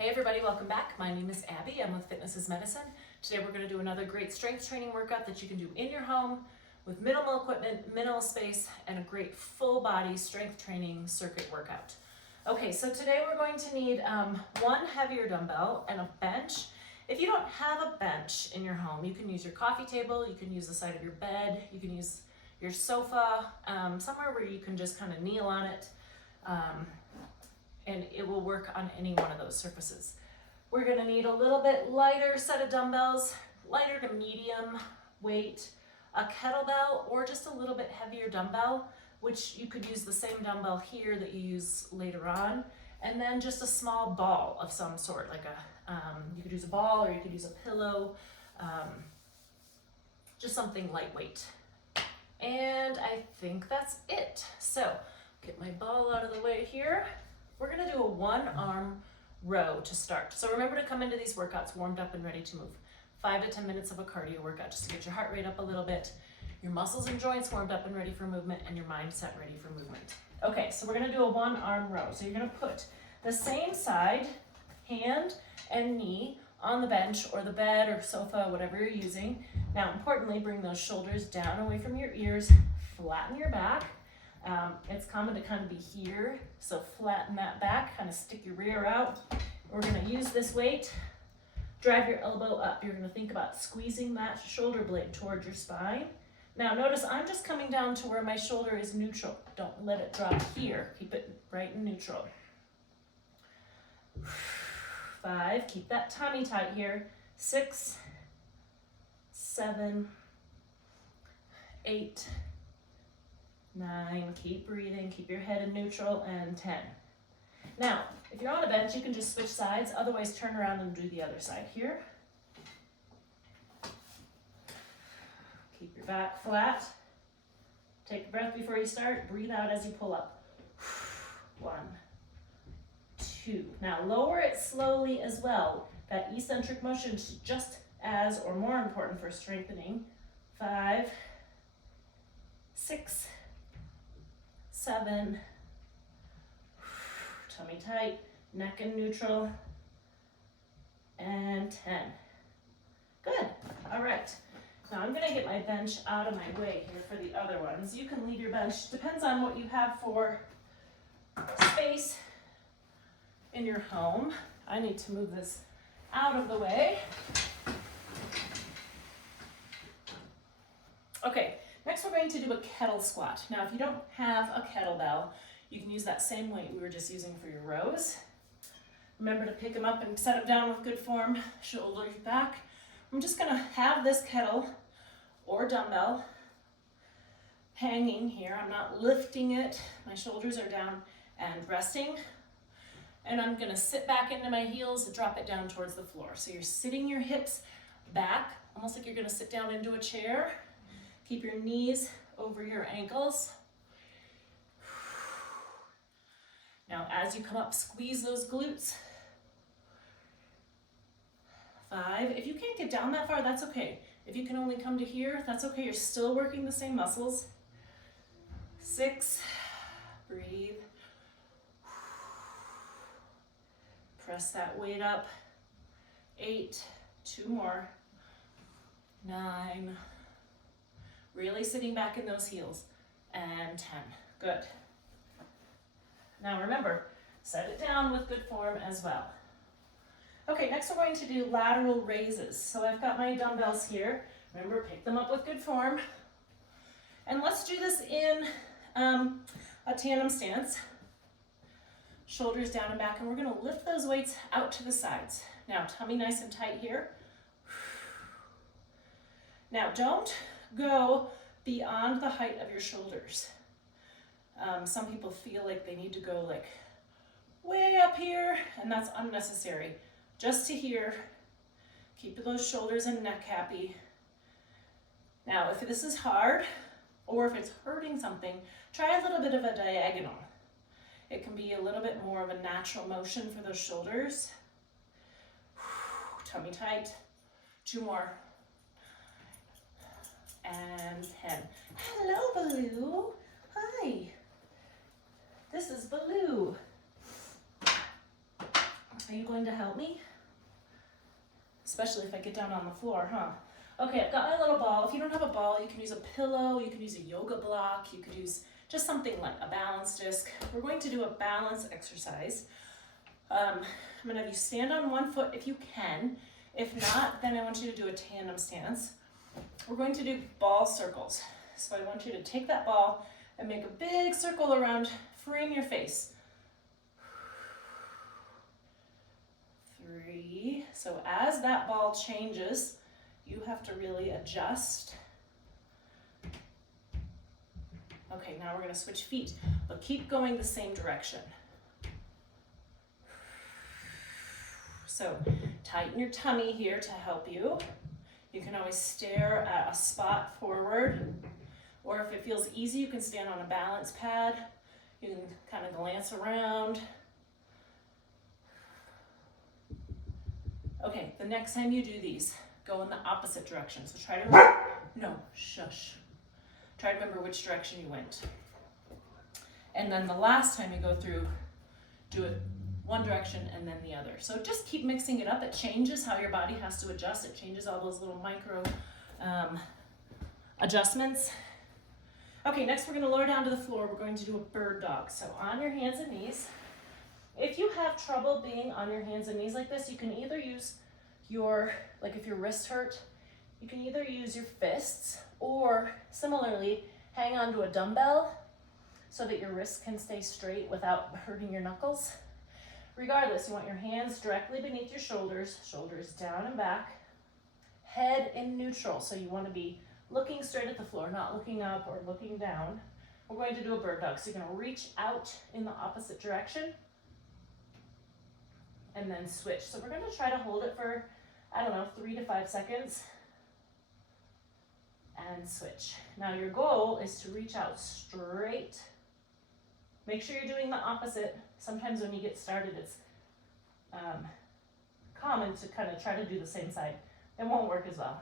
Hey everybody, welcome back. My name is Abby. I'm with Fitness is Medicine. Today we're going to do another great strength training workout that you can do in your home with minimal equipment, minimal space, and a great full body strength training circuit workout. Okay, so today we're going to need one heavier dumbbell and a bench. If you don't have a bench in your home, you can use your coffee table, you can use the side of your bed, you can use your sofa, somewhere where you can just kind of kneel on it. And it will work on any one of those surfaces. We're gonna need a little bit lighter set of dumbbells, lighter to medium weight, a kettlebell, or just a little bit heavier dumbbell, which you could use the same dumbbell here that you use later on, and then just a small ball of some sort, like you could use a ball or you could use a pillow, just something lightweight. And I think that's it. So, get my ball out of the way here. We're gonna do a one arm row to start. So remember to come into these workouts warmed up and ready to move. 5 to 10 minutes of a cardio workout just to get your heart rate up a little bit, your muscles and joints warmed up and ready for movement, and your mindset ready for movement. Okay, so we're gonna do a one arm row. So you're gonna put the same side, hand and knee, on the bench or the bed or sofa, whatever you're using. Now importantly, bring those shoulders down away from your ears, flatten your back. It's common to kind of be here, so flatten that back, kind of stick your rear out. We're going to use this weight, drive your elbow up. You're going to think about squeezing that shoulder blade towards your spine. Now notice I'm just coming down to where my shoulder is neutral. Don't let it drop here. Keep it right in neutral. 5, keep that tummy tight here. 6, 7, 8, 9, keep breathing, keep your head in neutral, and 10. Now, if you're on a bench, you can just switch sides, otherwise turn around and do the other side here. Keep your back flat. Take a breath before you start, breathe out as you pull up. 1, 2. Now lower it slowly as well. That eccentric motion is just as or more important for strengthening. 5, 6, 7, tummy tight, neck in neutral, and 10. Good, all right. Now I'm gonna get my bench out of my way here for the other ones. You can leave your bench, depends on what you have for space in your home. I need to move this out of the way. Okay. Next, we're going to do a kettle squat. Now, if you don't have a kettlebell, you can use that same weight we were just using for your rows. Remember to pick them up and set them down with good form, shoulders back. I'm just gonna have this kettle or dumbbell hanging here. I'm not lifting it. My shoulders are down and resting. And I'm gonna sit back into my heels and drop it down towards the floor. So you're sitting your hips back, almost like you're gonna sit down into a chair. Keep your knees over your ankles. Now, as you come up, squeeze those glutes. 5, if you can't get down that far, that's okay. If you can only come to here, that's okay. You're still working the same muscles. 6, breathe. Press that weight up. 8, 2 more. 9, really sitting back in those heels, and 10. Good. Now remember, set it down with good form as well. Okay, next we're going to do lateral raises. So I've got my dumbbells here. Remember, pick them up with good form. And let's do this in a tandem stance. Shoulders down and back, and we're gonna lift those weights out to the sides. Now, tummy nice and tight here. Now, don't go beyond the height of your shoulders. Some people feel like they need to go like way up here, and that's unnecessary. Just to here, keep those shoulders and neck happy. Now, if this is hard, or if it's hurting something, try a little bit of a diagonal. It can be a little bit more of a natural motion for those shoulders. Tummy tight. 2 more. And 10. Hello, Baloo. Hi. This is Baloo. Are you going to help me? Especially if I get down on the floor, huh? Okay, I've got my little ball. If you don't have a ball, you can use a pillow, you can use a yoga block, you could use just something like a balance disc. We're going to do a balance exercise. I'm gonna have you stand on one foot if you can. If not, then I want you to do a tandem stance. We're going to do ball circles. So I want you to take that ball and make a big circle around, frame your face. 3. So as that ball changes, you have to really adjust. Okay, now we're gonna switch feet, but keep going the same direction. So tighten your tummy here to help you. You can always stare at a spot forward, or if it feels easy, you can stand on a balance pad. You can kind of glance around. Okay, the next time you do these, go in the opposite direction. So try to remember, no, shush. Try to remember which direction you went. And then the last time you go through, do it one direction and then the other. So just keep mixing it up. It changes how your body has to adjust. It changes all those little micro adjustments. Okay, next we're gonna lower down to the floor. We're going to do a bird dog. So on your hands and knees. If you have trouble being on your hands and knees like this, you can either use your, like if your wrists hurt, you can either use your fists or similarly hang on to a dumbbell so that your wrists can stay straight without hurting your knuckles. Regardless, you want your hands directly beneath your shoulders, shoulders down and back, head in neutral. So you want to be looking straight at the floor, not looking up or looking down. We're going to do a bird dog. So you're going to reach out in the opposite direction and then switch. So we're going to try to hold it for, I don't know, 3 to 5 seconds and switch. Now your goal is to reach out straight. Make sure you're doing the opposite. Sometimes when you get started, it's common to kind of try to do the same side. It won't work as well.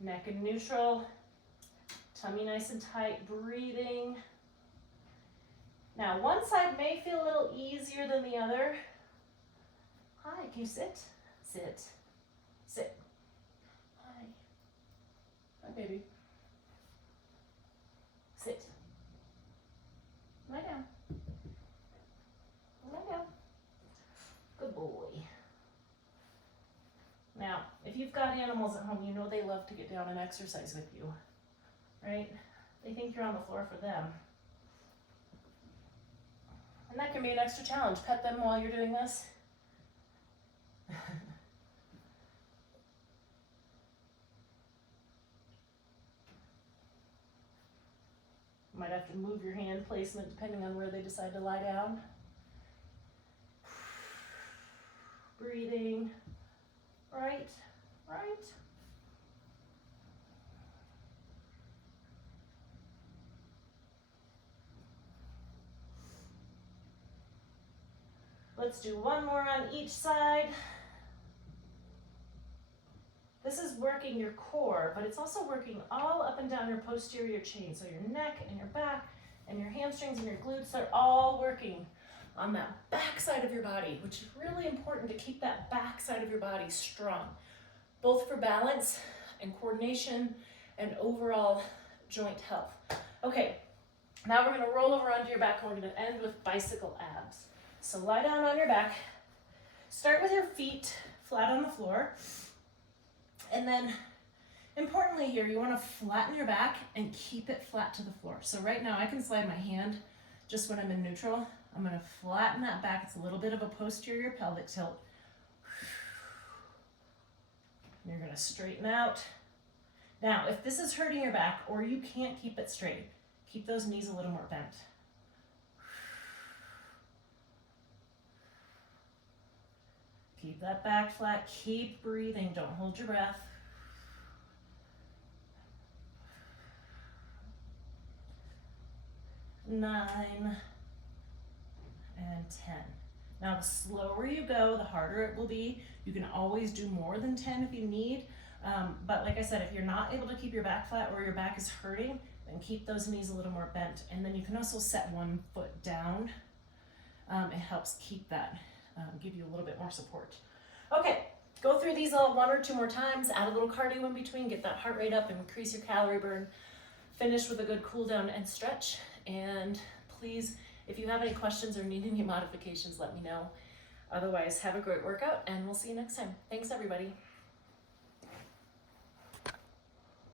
Neck in neutral, tummy nice and tight, breathing. Now one side may feel a little easier than the other. Hi, can you sit? Sit. Sit. Hi. Hi, baby. Sit. Lie down. Lie down. Good boy. Now, if you've got animals at home, you know they love to get down and exercise with you, right? They think you're on the floor for them. And that can be an extra challenge. Pet them while you're doing this. Might have to move your hand placement depending on where they decide to lie down. Breathing. Right, right. Let's do one more on each side. This is working your core, but it's also working all up and down your posterior chain. So your neck and your back and your hamstrings and your glutes are all working on that back side of your body, which is really important to keep that back side of your body strong, both for balance and coordination and overall joint health. Okay, now we're gonna roll over onto your back and we're gonna end with bicycle abs. So lie down on your back, start with your feet flat on the floor, and then importantly here, you wanna flatten your back and keep it flat to the floor. So right now I can slide my hand just when I'm in neutral. I'm gonna flatten that back. It's a little bit of a posterior pelvic tilt. And you're gonna straighten out. Now, if this is hurting your back or you can't keep it straight, keep those knees a little more bent. Keep that back flat, keep breathing, don't hold your breath. Nine and 10. Now the slower you go, the harder it will be. You can always do more than 10 if you need, but like I said, if you're not able to keep your back flat or your back is hurting, then keep those knees a little more bent. And then you can also set one foot down. It helps keep that give you a little bit more support. Okay, go through these all 1 or 2 more times, add a little cardio in between, get that heart rate up, increase your calorie burn, finish with a good cool down and stretch. And please, if you have any questions or need any modifications, let me know. Otherwise, have a great workout and we'll see you next time. Thanks everybody.